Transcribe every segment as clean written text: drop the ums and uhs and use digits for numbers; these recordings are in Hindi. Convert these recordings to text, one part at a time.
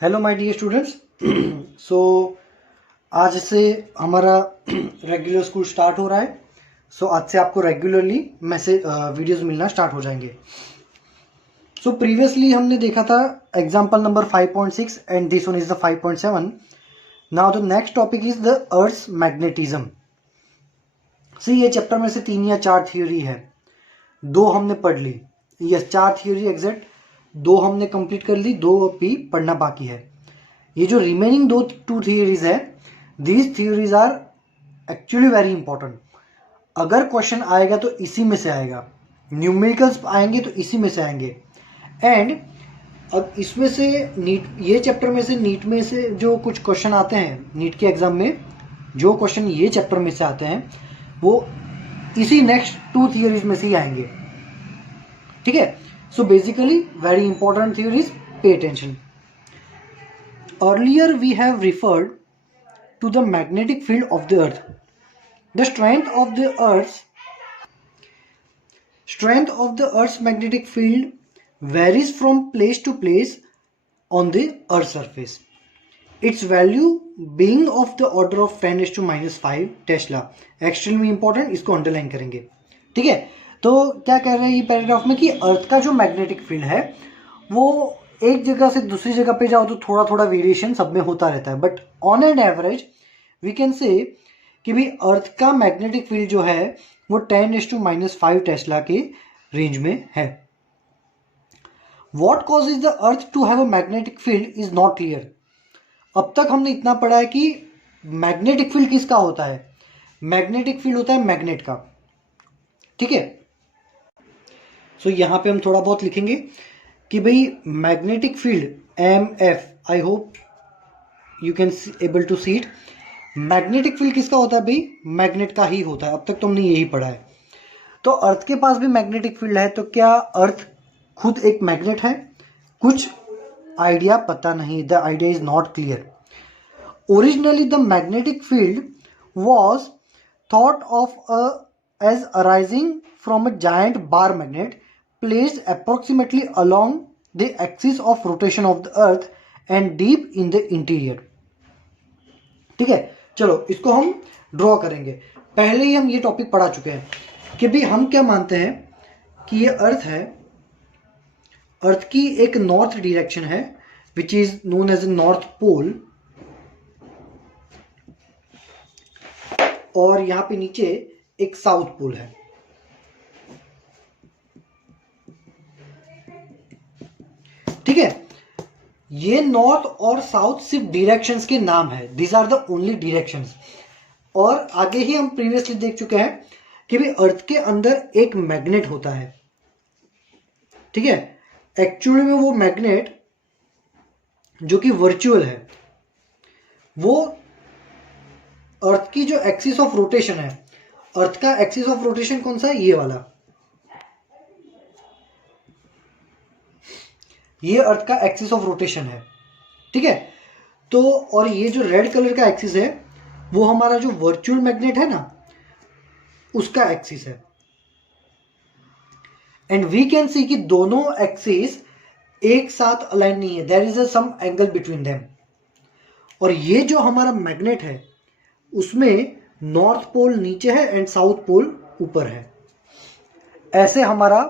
Hello my dear students. So आज से हमारा रेगुलर स्कूल स्टार्ट हो रहा है। सो आज से आपको रेगुलरली मैसेज वीडियोस मिलना स्टार्ट हो जाएंगे। सो प्रीवियसली हमने देखा था example number 5.6 and this one is the 5.7। Now the next topic is the earth's magnetism. See ये चैप्टर में से 3 या 4 थियोरी है, 2 हमने पढ़ ली। यस, 4 थियोरी एग्जैक्ट, 2 हमने कंप्लीट कर ली, 2 भी पढ़ना बाकी है। ये जो रिमेनिंग 2 थियोरीज है, these theories are actually very important. अगर क्वेश्चन आएगा तो इसी में से आएगा, न्यूमेरिकल्स आएंगे तो इसी में से आएंगे। एंड अब इसमें से नीट, ये चैप्टर में से नीट में से जो कुछ क्वेश्चन आते हैं नीट के एग्जाम में, जो क्वेश्चन ये चैप्टर में से आते हैं वो इसी नेक्स्ट 2 थियोरीज में से ही आएंगे। ठीक है, so basically very important theories, pay attention. Earlier we have referred to the magnetic field of the earth. The strength of the earth's magnetic field varies from place to place on the earth's surface. Its value being of the order of 10⁻⁵ Tesla. Extremely important, इसको अंडरलाइन करेंगे। ठीक है, तो क्या कह रहे हैं ये पैराग्राफ में कि अर्थ का जो मैग्नेटिक फील्ड है वो एक जगह से दूसरी जगह पे जाओ तो थोड़ा थोड़ा वेरिएशन सब में होता रहता है, but on an average we can say कि भाई अर्थ का मैग्नेटिक फील्ड जो है वो 10⁻⁵ टेस्ला के रेंज में है। What causes the earth to have a magnetic field is not clear. अब तक हमने इतना पढ़ा है कि मैग्नेटिक फील्ड किसका होता है, मैग्नेटिक फील्ड होता है मैग्नेट का। ठीक है, सो यहां पे हम थोड़ा बहुत लिखेंगे कि भाई magnetic field MF, I hope you can able to see it. Magnetic field किसका होता है भाई, मैग्नेट का ही होता है। अब तक तो हमने यही पढ़ा है। तो अर्थ के पास भी मैग्नेटिक फील्ड है, तो क्या अर्थ खुद एक मैग्नेट है? कुछ आइडिया पता नहीं, the idea is not clear. Originally the magnetic field was thought of as arising from a giant bar magnet placed approximately along the axis of rotation of the earth and deep in the interior। ठीक है, चलो इसको हम ड्रॉ करेंगे। पहले ही हम ये टॉपिक पढ़ा चुके हैं कि भाई हम क्या मानते हैं कि ये अर्थ है, अर्थ की एक नॉर्थ डायरेक्शन है which is known as a north pole, और यहां पे नीचे एक साउथ पोल है। ठीक है, ये नॉर्थ और साउथ सिर्फ डायरेक्शंस के नाम है, these are the only directions. और आगे ही हम प्रीवियसली देख चुके हैं कि भी अर्थ के अंदर एक मैग्नेट होता है। ठीक है, एक्चुअली में वो मैग्नेट जो कि वर्चुअल है, वो अर्थ की जो एक्सिस ऑफ रोटेशन है, अर्थ का एक्सिस ऑफ रोटेशन कौन सा है, ये वाला, ये अर्थ का एक्सिस ऑफ रोटेशन है। ठीक है, तो और ये जो रेड कलर का एक्सिस है वो हमारा जो वर्चुअल मैग्नेट है ना, उसका एक्सिस है। एंड वी कैन सी कि दोनों एक्सिस एक साथ अलाइन नहीं है, there is some angle between them. और ये जो हमारा मैग्नेट है उसमें नॉर्थ पोल नीचे है एंड साउथ पोल ऊपर है। ऐसे हमारा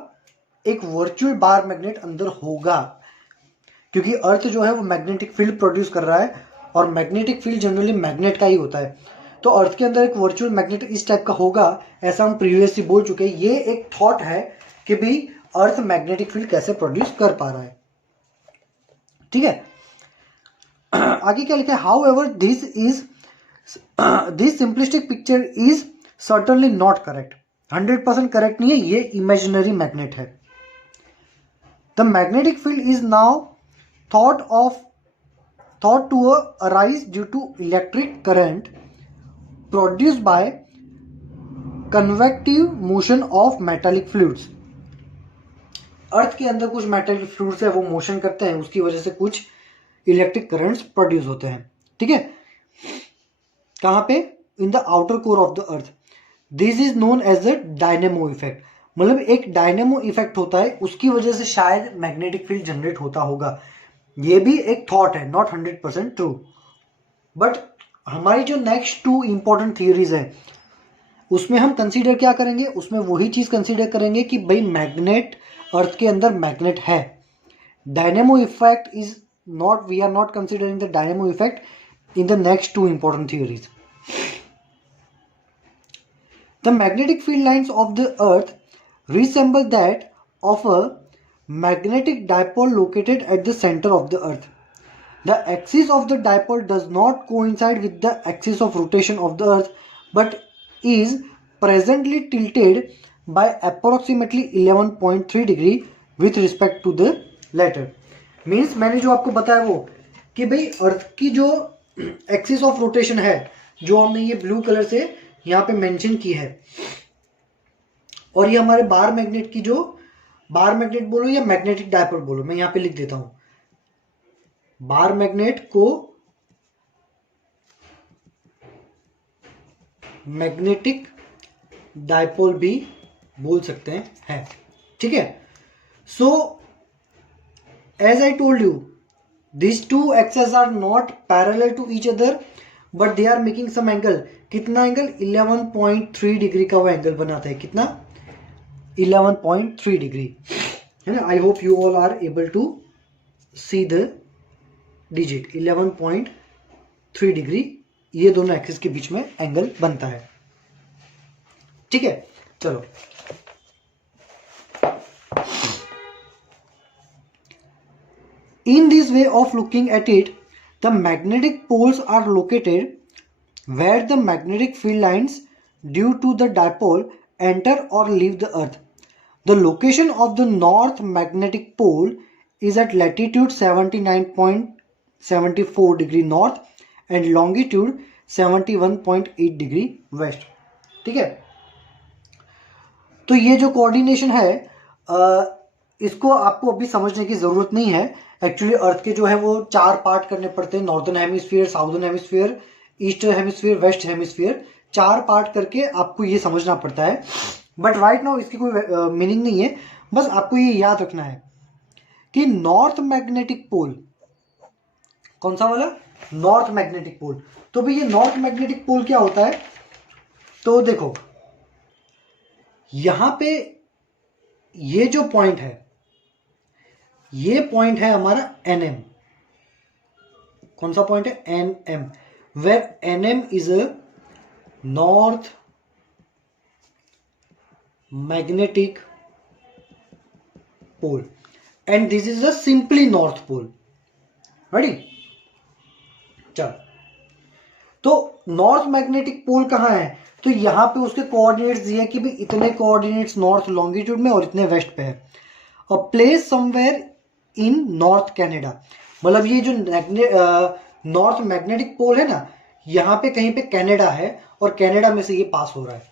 एक वर्चुअल बार मैग्नेट अंदर होगा, क्योंकि अर्थ जो है वो मैग्नेटिक फील्ड प्रोड्यूस कर रहा है और मैग्नेटिक फील्ड जनरली मैग्नेट का ही होता है। तो अर्थ के अंदर एक वर्चुअल मैग्नेट इस टाइप का होगा, ऐसा हम प्रीवियसली बोल चुके हैं। ये एक थॉट है कि भाई अर्थ मैग्नेटिक फील्ड कैसे प्रोड्यूस कर पा रहा है। ठीक है, आगे क्या लिखा है, how ever this simplistic picture is certainly not correct. 100% correct नहीं है, ये इमेजिनरी मैग्नेट है। The magnetic field is now thought to arise due to electric current produced by convective motion of metallic fluids। अर्थ के अंदर कुछ मेटालिक फ्लूइड्स है, वो मोशन करते हैं, उसकी वजह से कुछ इलेक्ट्रिक करंट्स प्रोड्यूस होते हैं। ठीक है, कहां पे, in the outer core of the earth. This is known as the dynamo effect. मतलब एक डायनेमो इफेक्ट होता है, उसकी वजह से शायद मैग्नेटिक फील्ड जनरेट होता होगा। ये भी एक थॉट है, नॉट 100% ट्रू। बट हमारी जो नेक्स्ट 2 इंपॉर्टेंट थियरीज है उसमें हम कंसीडर क्या करेंगे, उसमें वही चीज कंसीडर करेंगे कि भाई मैग्नेट, अर्थ के अंदर मैग्नेट है। Dynamo effect is not, we are not considering the dynamo effect in the next 2 important theories. The magnetic field lines of the earth resemble that of a magnetic dipole located at the center of the earth. The axis of the dipole does not coincide with the axis of rotation of the earth but is presently tilted by approximately 11.3 degree with respect to the latter. Means मैंने जो आपको बताया वो कि भाई अर्थ की जो एक्सिस ऑफ रोटेशन है, जो हमने ये ब्लू कलर से यहाँ पे मेंशन की है, और ये हमारे बार मैग्नेट की, जो बार मैग्नेट बोलो या मैग्नेटिक डायपोल बोलो, मैं यहाँ पे लिख देता हूं, बार मैग्नेट को मैग्नेटिक डायपोल भी बोल सकते हैं, ठीक है। So as I told you, this 2 axes are not parallel to each other but they are making some angle. कितना एंगल? 11.3 डिग्री का वो एंगल बनाता है। कितना? 11.3 डिग्री, है ना। I hope you all are able to see the digit. 11.3 degree ये दोनों एक्सिस के बीच में एंगल बनता है, ठीक है। चलो, in this way of looking at it, the magnetic poles are located where the magnetic field lines due to the dipole enter or leave the earth. The location of the north magnetic pole is at latitude 79.74 degree north and longitude 71.8 degree west, ठीक है। तो ये जो कोऑर्डिनेशन है इसको आपको अभी समझने की जरूरत नहीं है। एक्चुअली अर्थ के जो है वो 4 पार्ट करने पड़ते हैं, northern hemisphere, southern hemisphere, eastern hemisphere, west hemisphere, 4 part करके आपको ये समझना पड़ता है। बट राइट नाउ इसकी कोई मीनिंग नहीं है, बस आपको ये याद रखना है कि नॉर्थ मैग्नेटिक पोल, कौन सा वाला? North magnetic pole. तो भाई ये नॉर्थ मैग्नेटिक पोल क्या होता है? तो देखो यहां पे ये जो पॉइंट है, ये पॉइंट है हमारा NM। कौन सा पॉइंट है? NM, where NM is a north magnetic pole and this is a simply north pole. Ready? चल, तो नॉर्थ मैग्नेटिक पोल कहां है? तो यहां पे उसके कोऑर्डिनेट्स दिए कि भाई इतने कोऑर्डिनेट्स नॉर्थ लॉन्गिट्यूड में और इतने वेस्ट पे है। A place somewhere in north Canada, मतलब ये जो नॉर्थ मैग्नेटिक पोल है ना, यहां पे कहीं पे कनाडा है और कनाडा में से ये पास हो रहा है।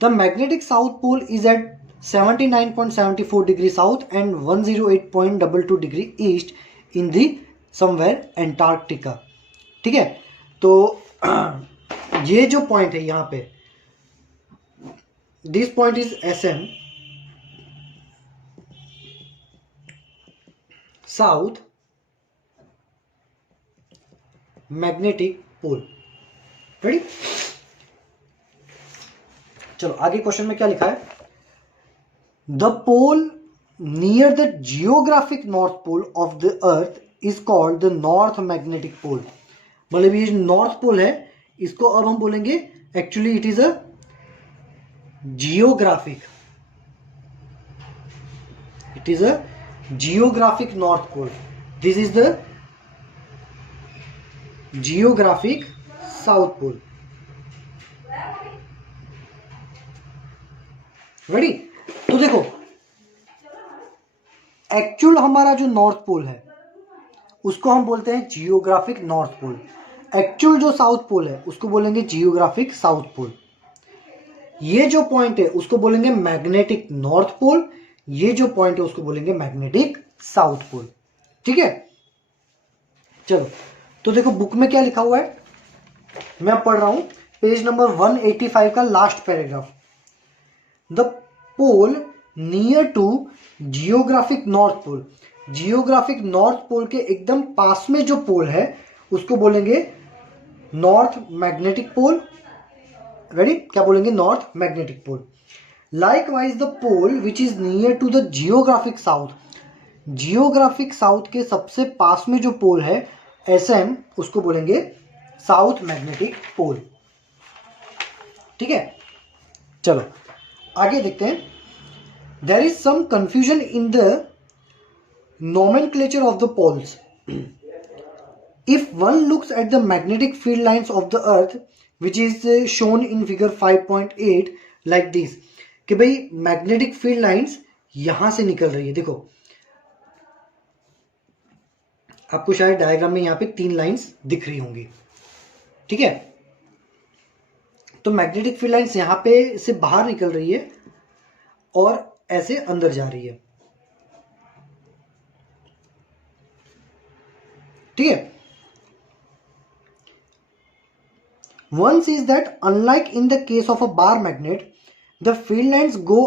The magnetic south pole is at 79.74 degree south and 108.22 degree east in the somewhere Antarctica, ठीक है। तो ये जो पॉइंट है यहां पे, this point is SM, south magnetic pole. Ready? चलो आगे क्वेश्चन में क्या लिखा है? The pole near the geographic north pole of the earth is called the north magnetic pole. मतलब ये नॉर्थ पोल है, इसको अब हम बोलेंगे, actually it is a geographic, it is a geographic north pole. This is the geographic south pole. Ready? तो देखो एक्चुअल हमारा जो नॉर्थ पोल है उसको हम बोलते हैं जियोग्राफिक नॉर्थ पोल। एक्चुअल जो साउथ पोल है उसको बोलेंगे जियोग्राफिक साउथ पोल। ये जो पॉइंट है उसको बोलेंगे मैग्नेटिक नॉर्थ पोल, ये जो पॉइंट है उसको बोलेंगे मैग्नेटिक साउथ पोल, ठीक है। चलो, तो देखो बुक में क्या लिखा हुआ है, मैं पढ़ रहा हूं, पेज नंबर 185 का last paragraph. The pole near to geographic north pole, geographic north pole के एकदम पास में जो पोल है उसको बोलेंगे नॉर्थ मैग्नेटिक पोल। रेडी, क्या बोलेंगे? North magnetic pole. Likewise the pole which is near to the geographic south, geographic south के सबसे पास में जो पोल है SM, उसको बोलेंगे साउथ मैग्नेटिक पोल। ठीक है, चलो आगे देखते हैं। There is some confusion in the nomenclature of the poles. If one looks at the magnetic field lines of the earth which is shown in figure 5.8 like this, कि भाई मैग्नेटिक फील्ड लाइंस यहां से निकल रही है। देखो आपको शायद डायग्राम में यहां पे 3 लाइंस दिख रही होंगी। ठीक है, तो मैग्नेटिक फील्ड लाइंस यहां पे से बाहर निकल रही है और ऐसे अंदर जा रही है। ठीक है, one sees that unlike in the case of a bar magnet, the field lines go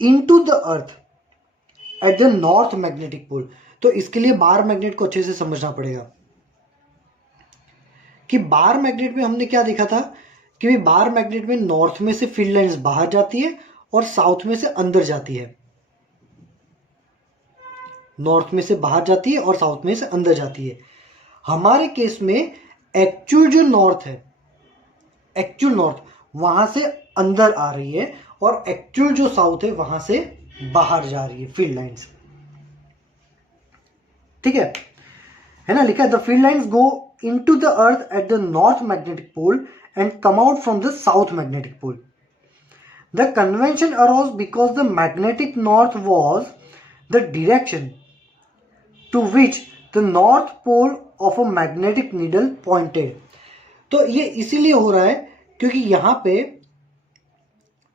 into the earth at the north magnetic pole। तो इसके लिए बार मैग्नेट को अच्छे से समझना पड़ेगा कि बार मैग्नेट में हमने क्या देखा था कि बार मैग्नेट में नॉर्थ में से फील्ड लाइंस बाहर जाती है और साउथ में से अंदर जाती है। नॉर्थ में से बाहर जाती है और साउथ में से अंदर जाती है। हमारे केस में एक्चुअल जो नॉर्थ है, एक्चुअल नॉर्थ वहां से अंदर आ रही है और एक्चुअल जो साउथ है वहां से बाहर जा रही है फील्ड लाइंस। ठीक है ना, लिखा है the field lines go into the earth at the north magnetic pole and come out from the south magnetic pole. The convention arose because the magnetic north was the direction to which the north pole of a magnetic needle pointed. तो ये इसीलिए हो रहा है क्योंकि यहां पे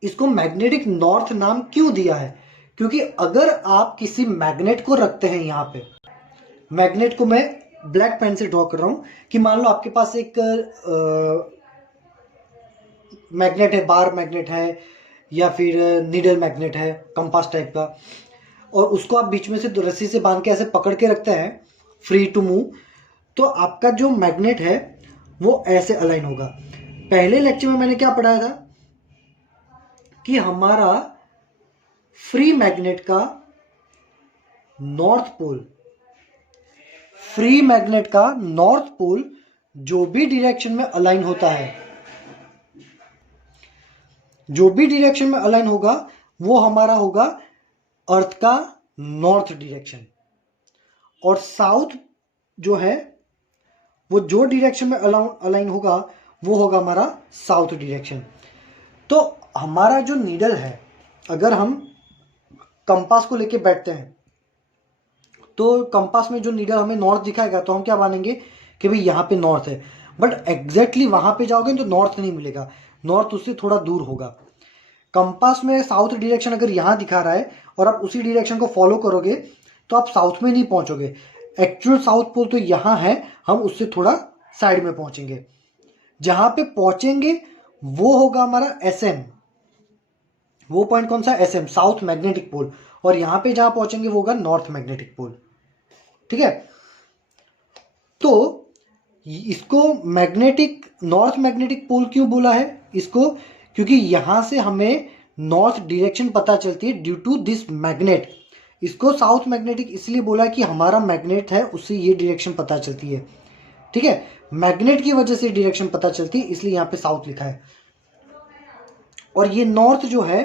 इसको मैग्नेटिक नॉर्थ नाम क्यों दिया है, क्योंकि अगर आप किसी मैग्नेट को रखते हैं, यहां पे मैग्नेट को मैं ब्लैक पेन से ड्रॉ कर रहा हूं कि मान लो आपके पास एक मैग्नेट है, बार मैग्नेट है या फिर नीडल मैग्नेट है कंपास टाइप का, और उसको आप बीच में से रस्सी से बांध के ऐसे पकड़ के रखते हैं फ्री टू मूव, तो आपका जो मैग्नेट है वो ऐसे अलाइन होगा। पहले लेक्चर में मैंने क्या पढ़ाया था कि हमारा फ्री मैग्नेट का नॉर्थ पोल, फ्री मैग्नेट का नॉर्थ पोल जो भी डायरेक्शन में अलाइन होता है, जो भी डायरेक्शन में अलाइन होगा वो हमारा होगा अर्थ का नॉर्थ डायरेक्शन, और साउथ जो है वो जो डायरेक्शन में अलाइन होगा वो होगा हमारा साउथ डायरेक्शन। तो हमारा जो नीडल है, अगर हम कंपास को लेके बैठते हैं तो कंपास में जो नीडल हमें नॉर्थ दिखाएगा तो हम क्या मानेंगे कि भाई यहाँ पे नॉर्थ है, बट एग्जैक्टली वहां पे जाओगे तो नॉर्थ नहीं मिलेगा, नॉर्थ उससे थोड़ा दूर होगा। कंपास में साउथ डायरेक्शन अगर यहाँ दिखा रहा है और आप उसी डायरेक्शन को फॉलो करोगे तो आप साउथ में नहीं पहुंचोगे। एक्चुअल साउथ पोल तो यहाँ है, हम उससे थोड़ा साइड में पहुंचेंगे। जहां पे पहुंचेंगे वो होगा हमारा SM। वो पॉइंट कौन सा? SM, south magnetic pole. और यहां पे जहां पहुंचेंगे वो होगा नॉर्थ मैग्नेटिक पोल। ठीक है, तो इसको मैग्नेटिक नॉर्थ मैग्नेटिक पोल क्यों बोला है इसको? क्योंकि यहां से हमें नॉर्थ डायरेक्शन पता चलती है ड्यू टू दिस मैग्नेट। इसको साउथ मैग्नेटिक इसलिए बोला कि हमारा मैग्नेट है उससे ये डायरेक्शन पता चलती है। ठीक है, मैग्नेट की वजह से डायरेक्शन पता चलती है, इसलिए यहां पे साउथ लिखा है। और ये नॉर्थ जो है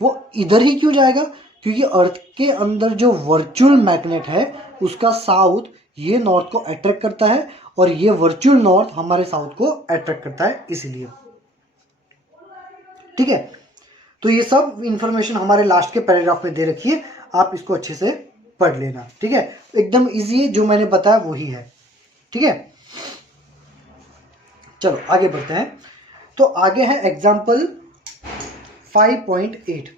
वो इधर ही क्यों जाएगा? क्योंकि अर्थ के अंदर जो वर्चुअल मैग्नेट है उसका साउथ ये नॉर्थ को अट्रैक्ट करता है, और ये वर्चुअल नॉर्थ हमारे साउथ को अट्रैक्ट करता है, इसीलिए। ठीक है, तो ये सब इंफॉर्मेशन हमारे लास्ट के पैराग्राफ में दे रखी है, आप इसको अच्छे से पढ़ लेना। ठीक है, एकदम इजी है, जो मैंने बताया वही है। ठीक है, चलो आगे बढ़ते हैं। तो आगे है एग्जाम्पल 5.8।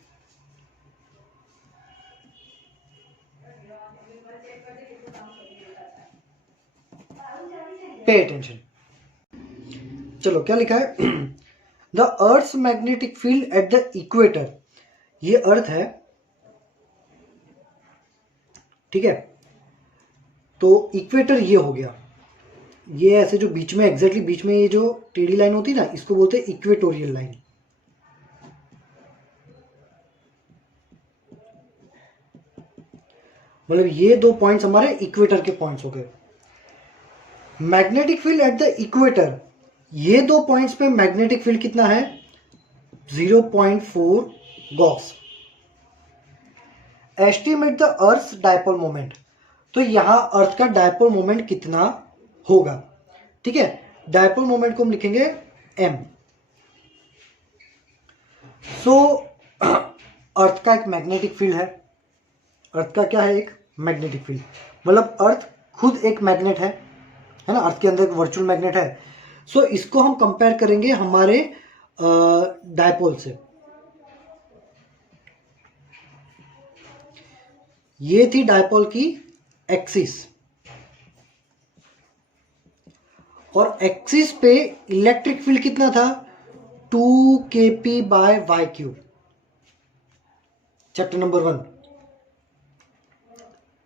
Pay attention. चलो क्या लिखा है? The earth's magnetic field at the equator. ये अर्थ है, ठीक है, तो इक्वेटर ये हो गया, ये ऐसे जो बीच में एग्जैक्टली बीच में ये जो टेढ़ी लाइन होती है ना, इसको बोलते हैं इक्वेटोरियल लाइन। मतलब ये दो पॉइंट्स हमारे इक्वेटर के पॉइंट्स हो गए। Magnetic field at the equator, ये दो पॉइंट्स पे मैग्नेटिक फील्ड कितना है, 0.4 Gauss. Estimate the earth dipole moment, तो यहां अर्थ का डायपोल मोमेंट कितना होगा, ठीक है। डायपोल मोमेंट को हम लिखेंगे m। सो अर्थ का एक मैग्नेटिक फील्ड है, अर्थ का क्या है, एक मैग्नेटिक फील्ड, मतलब अर्थ खुद एक मैग्नेट है ना, अर्थ के अंदर एक वर्चुअल मैग्नेट है। सो इसको हम कंपेयर करेंगे हमारे डायपोल से। ये थी डायपोल की एक्सिस, और एक्सिस पे इलेक्ट्रिक फील्ड कितना था, 2 kp/y³, चैप्टर नंबर 1,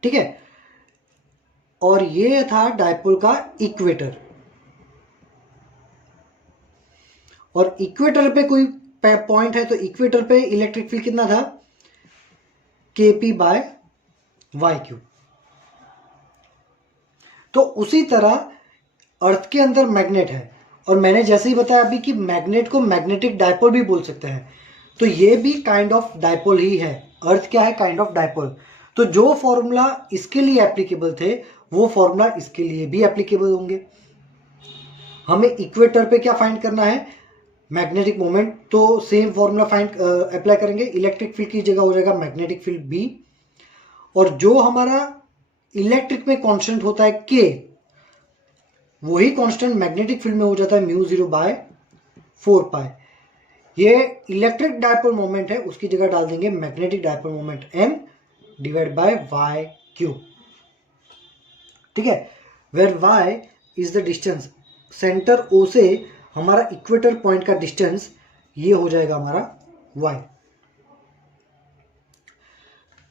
ठीक है। और ये था डायपोल का इक्वेटर, और इक्वेटर पे कोई पॉइंट है तो इक्वेटर पे इलेक्ट्रिक फील्ड कितना था, kp/y³। तो उसी तरह अर्थ के अंदर मैग्नेट है, और मैंने जैसे ही बताया अभी कि मैग्नेट को मैग्नेटिक डायपोल भी बोल सकते हैं, तो ये भी काइंड ऑफ डायपोल ही है। अर्थ क्या है, काइंड ऑफ डायपोल। तो जो फॉर्मूला इसके लिए एप्लीकेबल थे वो फॉर्मूला इसके लिए भी एप्लीकेबल होंगे। हमें इक्वेटर पे क्या फाइंड करना है, मैग्नेटिक मोमेंट, तो सेम फॉर्मूला फाइंड अप्लाई करेंगे। इलेक्ट्रिक फील्ड की जगह हो जाएगा मैग्नेटिक फील्ड बी, और जो हमारा इलेक्ट्रिक में कांस्टेंट होता है के, वही कांस्टेंट मैग्नेटिक फील्ड में हो जाता है μ0/4π। ये इलेक्ट्रिक डायपोल मोमेंट है, उसकी जगह डाल देंगे मैग्नेटिक डायपोल मोमेंट m/y³, ठीक है। Where y is the distance, centre O से हमारा इक्वेटर पॉइंट का डिस्टेंस ये हो जाएगा हमारा y।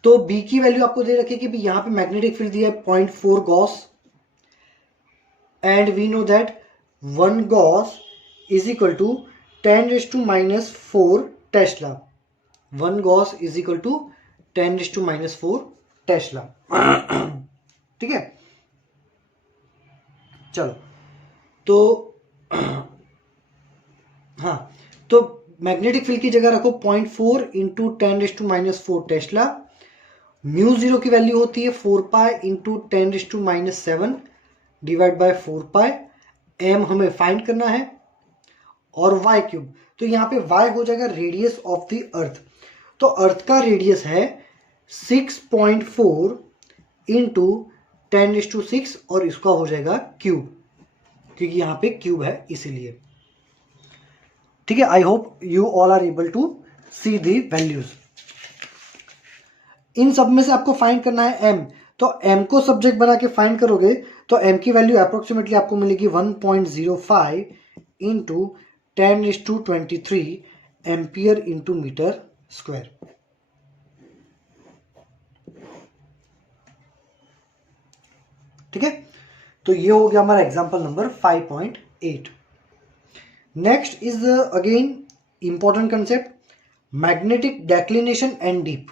तो b की वैल्यू आपको दे रखी है कि यहां पे मैग्नेटिक फील्ड दिया है 0.4 Gauss, and we know that 1 Gauss is equal to 10⁻⁻⁴ Tesla। 1 Gauss is equal to 10⁻⁻⁴ Tesla, ठीक है। चलो, तो हाँ, तो मैग्नेटिक फील्ड की जगह रखो 0.4 इंटू 10⁻⁻⁴ टेस्ला। μ0 की वैल्यू होती है 4π इंटू 10⁻⁷ डिवाइड बाय 4π। m हमें फाइंड करना है, और y³, तो यहाँ पे y हो जाएगा रेडियस ऑफ द अर्थ। तो अर्थ का रेडियस है 6.4 इंटू 10⁻⁶, और इसका हो जाएगा क्यूब, क्योंकि यहाँ पे क्यूब है इसीलिए, ठीक है। I hope you all are able to see the values. इन सब में से आपको फाइंड करना है m, तो m को सब्जेक्ट बना के फाइंड करोगे तो m की वैल्यू अप्रोक्सीमेटली आपको मिलेगी 1.05 into 10⁻23 ampere into metre square, ठीक है। तो ये हो गया हमारा example number 5.8। Next is again important concept, magnetic declination and dip.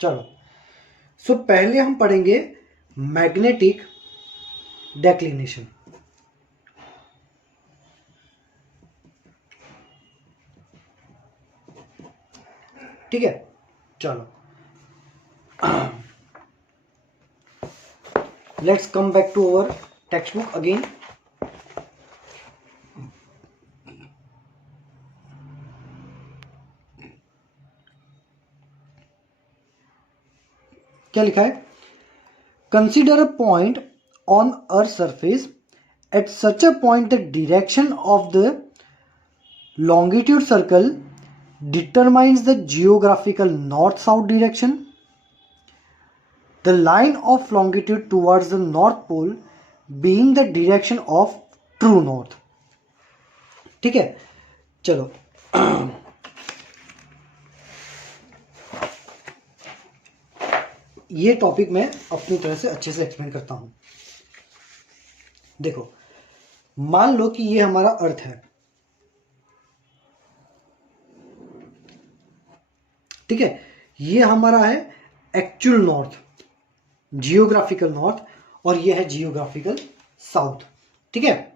चलो, सो पहले हम पढ़ेंगे मैग्नेटिक डेक्लिनेशन। ठीक है, चलो let's come back to our textbook again. क्या लिखा है, consider a point on earth surface at such a point the direction of the longitude circle determines the geographical north-south direction. The line of longitude towards the North Pole being the direction of true north. ठीक है, चलो ये टॉपिक मैं अपनी तरह से अच्छे से एक्सप्लेन करता हूं। देखो, मान लो कि ये हमारा अर्थ है, ठीक है, ये हमारा है एक्चुअल नॉर्थ, जियोग्राफिकल नॉर्थ, और ये है जियोग्राफिकल साउथ। ठीक है,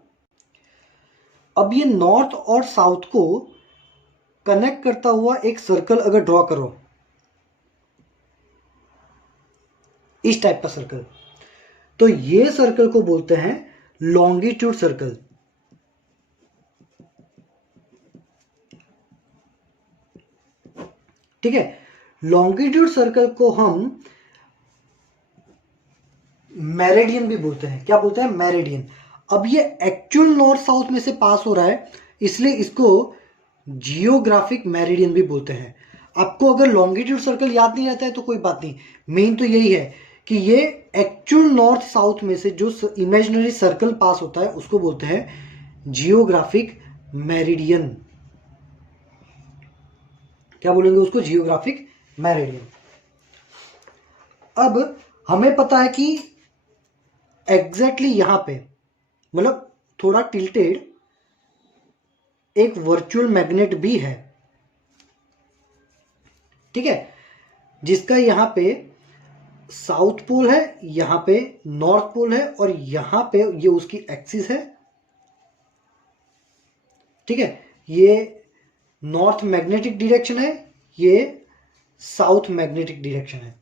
अब ये नॉर्थ और साउथ को कनेक्ट करता हुआ एक सर्कल अगर ड्रॉ करो, इस टाइप का सर्कल, तो ये सर्कल को बोलते हैं लॉन्गिट्यूड सर्कल। ठीक है, लॉन्गिट्यूड सर्कल को हम मेरिडियन भी बोलते हैं। क्या बोलते हैं? मेरिडियन। अब ये एक्चुअल नॉर्थ साउथ में से पास हो रहा है, इसलिए इसको जियोग्राफिक मेरिडियन भी बोलते हैं। आपको अगर लॉन्गिट्यूड सर्कल याद नहीं रहता है तो कोई बात नहीं, मेन तो यही है कि ये एक्चुअल नॉर्थ साउथ में से जो इमेजिनरी सर्कल पास होता है उसको बोलते हैं जियोग्राफिक मेरिडियन। क्या बोलेंगे उसको? Geographic meridian. अब हमें पता है कि एग्जैक्टली यहां पे, मतलब थोड़ा टिल्टेड, एक वर्चुअल मैग्नेट भी है। ठीक है, जिसका यहां पे साउथ पोल है, यहां पे नॉर्थ पोल है, और यहां पे ये उसकी एक्सिस है। ठीक है, ये नॉर्थ मैग्नेटिक डायरेक्शन है, ये साउथ मैग्नेटिक डायरेक्शन है।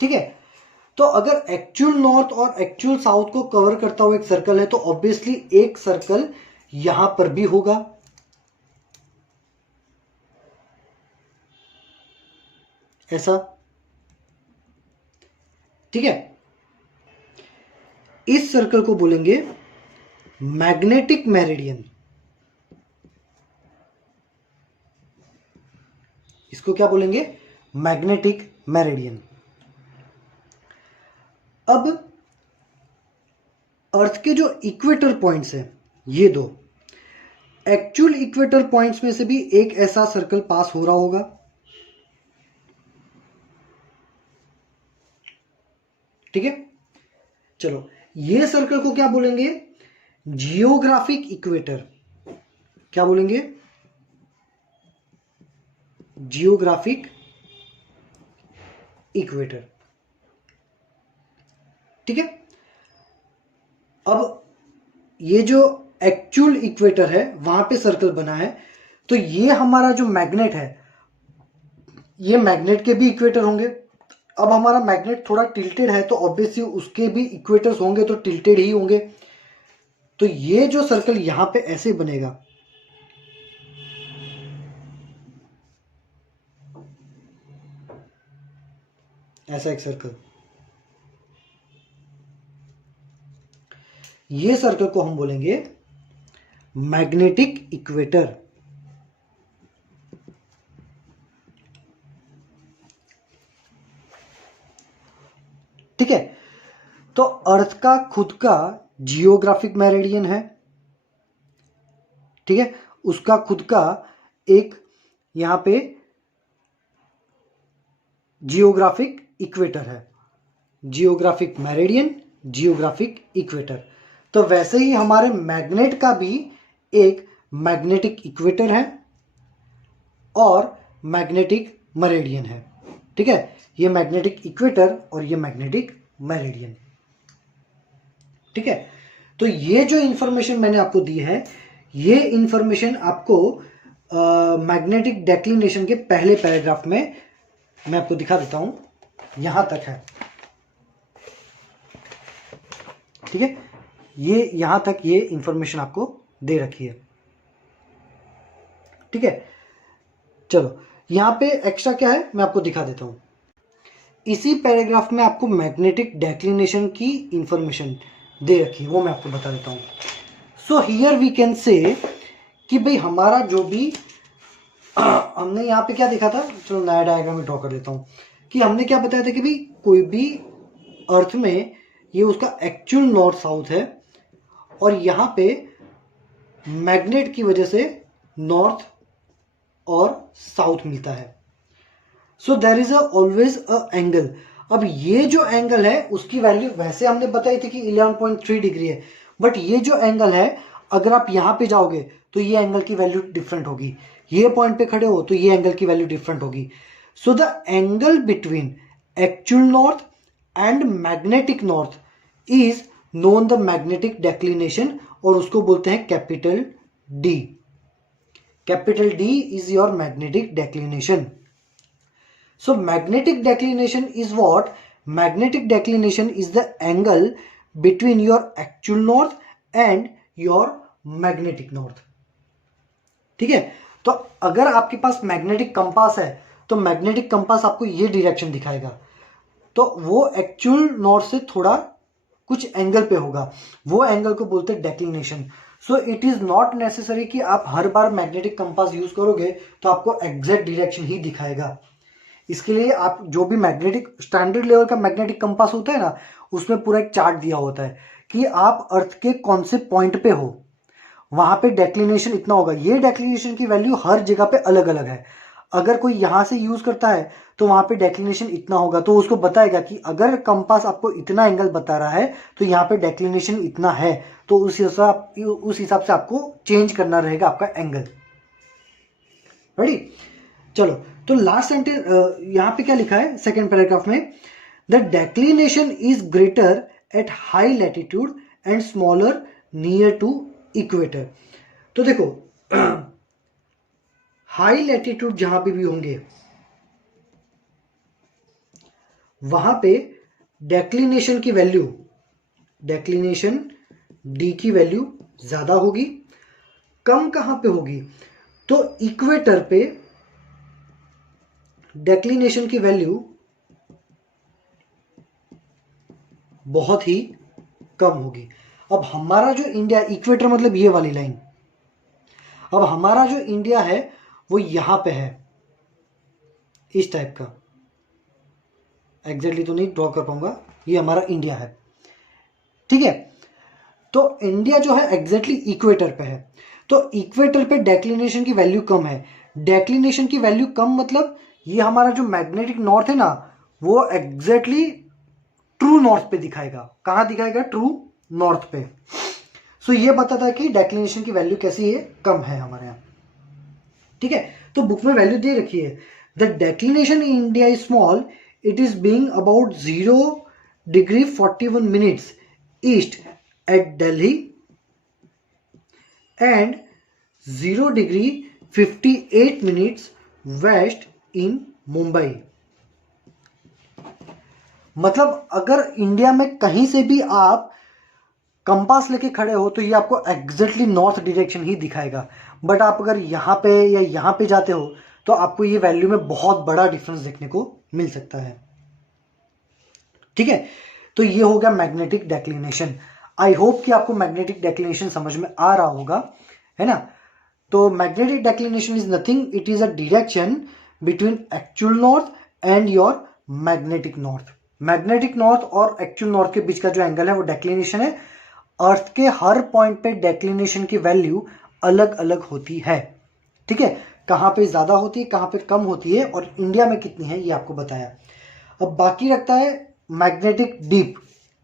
ठीक है, तो अगर एक्चुअल नॉर्थ और एक्चुअल साउथ को कवर करता हुआ एक सर्कल है तो ऑब्वियसली एक सर्कल यहां पर भी होगा। ऐसा। ठीक है, इस सर्कल को बोलेंगे मैग्नेटिक मेरिडियन। इसको क्या बोलेंगे? Magnetic meridian. अब अर्थ के जो इक्वेटर पॉइंट्स हैं, ये दो एक्चुअल इक्वेटर पॉइंट्स में से भी एक ऐसा सर्कल पास हो रहा होगा। ठीक है, चलो ये सर्कल को क्या बोलेंगे? Geographic equator. क्या बोलेंगे? Geographic equator. ठीक है, अब ये जो एक्चुअल इक्वेटर है वहां पे सर्कल बना है, तो ये हमारा जो मैग्नेट है, ये मैग्नेट के भी इक्वेटर होंगे। अब हमारा मैग्नेट थोड़ा टिल्टेड है तो ऑब्वियसली उसके भी इक्वेटर्स होंगे, तो टिल्टेड ही होंगे। तो ये जो सर्कल यहां पे ऐसे बनेगा, ऐसा एक सर्कल, ये सर्कल को हम बोलेंगे मैग्नेटिक इक्वेटर। ठीक है, तो अर्थ का खुद का जियोग्राफिक मेरिडियन है। ठीक है, उसका खुद का एक यहां पे जियोग्राफिक इक्वेटर है। Geographic meridian, geographic equator. तो वैसे ही हमारे मैग्नेट का भी एक मैग्नेटिक इक्वेटर है और मैग्नेटिक मेरिडियन है। ठीक है, ये मैग्नेटिक इक्वेटर और ये मैग्नेटिक मेरिडियन। ठीक है, तो ये जो इंफॉर्मेशन मैंने आपको दी है, ये इंफॉर्मेशन आपको मैग्नेटिक डेक्लिनेशन के पहले पैराग्राफ में मैं आपको दिखा देता हूं, यहां तक है। ठीक है, ये यहां तक ये इंफॉर्मेशन आपको दे रखी है। ठीक है, चलो यहां पे एक्स्ट्रा क्या है मैं आपको दिखा देता हूं। इसी पैराग्राफ में आपको मैग्नेटिक डेक्लिनेशन की इंफॉर्मेशन दे रखी है, वो मैं आपको बता देता हूं। So here we can say कि भाई हमारा जो भी हमने यहाँ पे क्या देखा था, चलो नया डायग्राम ड्रॉ कर देता हूँ, कि हमने क्या बताया था कि भाई कोई भी अर्थ में ये उसका एक्चुअल नॉर्थ साउथ है, और यहाँ पे मैग्नेट की वजह से नॉर्थ और साउथ मिलता है। So there is always a angle. अब ये जो एंगल है उसकी वैल्यू वैसे हमने बताई थी कि 11.3 डिग्री है, बट ये जो एंगल है अगर आप यहाँ पे जाओगे तो ये एंगल की वैल्यू डिफरेंट होगी, ये पॉइंट पे खड़े हो तो ये एंगल की वैल्यू डिफरेंट होगी। So the angle between actual north and magnetic north is known the magnetic declination, और उसको बोलते हैं capital D. Capital D is your magnetic declination. So magnetic declination is what? Magnetic declination is the angle between your actual north and your magnetic north. ठीक है, तो अगर आपके पास मैग्नेटिक कंपास है तो मैग्नेटिक कंपास आपको ये डायरेक्शन दिखाएगा, तो वो एक्चुअल नॉर्थ से थोड़ा कुछ एंगल पे होगा, वो एंगल को बोलते हैं declination. So it is not necessary कि आप हर बार मैग्नेटिक कंपास यूज करोगे तो आपको एग्जैक्ट डायरेक्शन ही दिखाएगा। इसके लिए आप जो भी मैग्नेटिक स्टैंडर्ड लेवल का मैग्नेटिक कंपास होता है ना, उसमें पूरा एक चार्ट दिया होता है कि आप अर्थ के कौन से पॉइंट पे हो, वहां पे डेक्लिनेशन इतना होगा। ये डेक्लिनेशन की वैल्यू हर जगह पे अलग अलग है। अगर कोई यहां से यूज करता है तो वहां पे डेक्लिनेशन इतना होगा, तो उसको बताएगा कि अगर कंपास आपको इतना एंगल बता रहा है तो यहाँ पे डेक्लिनेशन इतना है, तो उस हिसाब से आपको चेंज करना रहेगा आपका एंगल। रेडी, चलो तो लास्ट सेंटेंस यहां पे क्या लिखा है सेकेंड पैराग्राफ में, the declination is greater at high latitude and smaller near to equator. तो देखो हाई लैटिट्यूड जहां पे भी होंगे वहां पे डेक्लिनेशन की वैल्यू, डेक्लिनेशन डी की वैल्यू ज्यादा होगी। कम कहां पे होगी, तो इक्वेटर पे डेक्लिनेशन की वैल्यू बहुत ही कम होगी। अब हमारा जो इंडिया, इक्वेटर मतलब ये वाली लाइन, अब हमारा जो इंडिया है वो यहां पे है इस टाइप का, एग्जैक्टली तो नहीं ड्रॉ कर पाऊंगा, ये हमारा इंडिया है, ठीक है। तो इंडिया जो है एग्जैक्टली इक्वेटर पे है, तो इक्वेटर पे डेक्लिनेशन की वैल्यू कम है। डेक्लिनेशन की वैल्यू कम मतलब ये हमारा जो मैग्नेटिक नॉर्थ है ना, वो एग्जैक्टली ट्रू नॉर्थ पे दिखाएगा। कहां दिखाएगा? ट्रू नॉर्थ पे। सो ये बताता है कि डेक्लिनेशन की वैल्यू कैसी है, कम है हमारे यहाँ, ठीक है। तो बुक में वैल्यू दे रखी है, the declination in India is small, it is being about 0 degree 41 minutes east at Delhi and 0 degree 58 minutes west in Mumbai. मतलब अगर इंडिया में कहीं से भी आप कंपास लेके खड़े हो तो ये आपको एग्जैक्टली नॉर्थ डायरेक्शन ही दिखाएगा, बट आप अगर यहाँ पे या यहाँ पे जाते हो तो आपको ये वैल्यू में बहुत बड़ा डिफरेंस देखने को मिल सकता है, ठीक है। तो ये हो गया मैग्नेटिक डेक्लिनेशन। आई होप कि आपको मैग्नेटिक डेक्लिनेशन समझ में आ रहा होगा, है ना। तो magnetic declination is nothing, it is a direction between actual north and your magnetic north. Magnetic north और एक्चुअल नॉर्थ के बीच का जो एंगल है वो डेक्लिनेशन है। अर्थ के हर पॉइंट पे डेक्लिनेशन की वैल्यू अलग अलग होती है, ठीक है। कहां पे ज्यादा होती है, कहां पे कम होती है, और इंडिया में कितनी है ये आपको बताया। अब बाकी रखता है मैग्नेटिक डीप,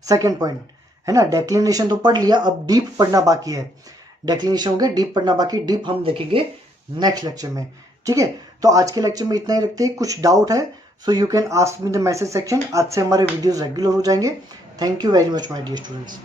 सेकेंड पॉइंट, है ना। डेक्लिनेशन तो पढ़ लिया, अब डीप पढ़ना बाकी है। डेक्लिनेशन हो गया, डीप पढ़ना बाकी, डीप हम देखेंगे नेक्स्ट लेक्चर में, ठीक है। तो आज के लेक्चर में इतना ही रखते हैं। कुछ डाउट है so you can ask me the message section. आज से हमारे वीडियोस रेगुलर हो जाएंगे। Thank you very much my dear students.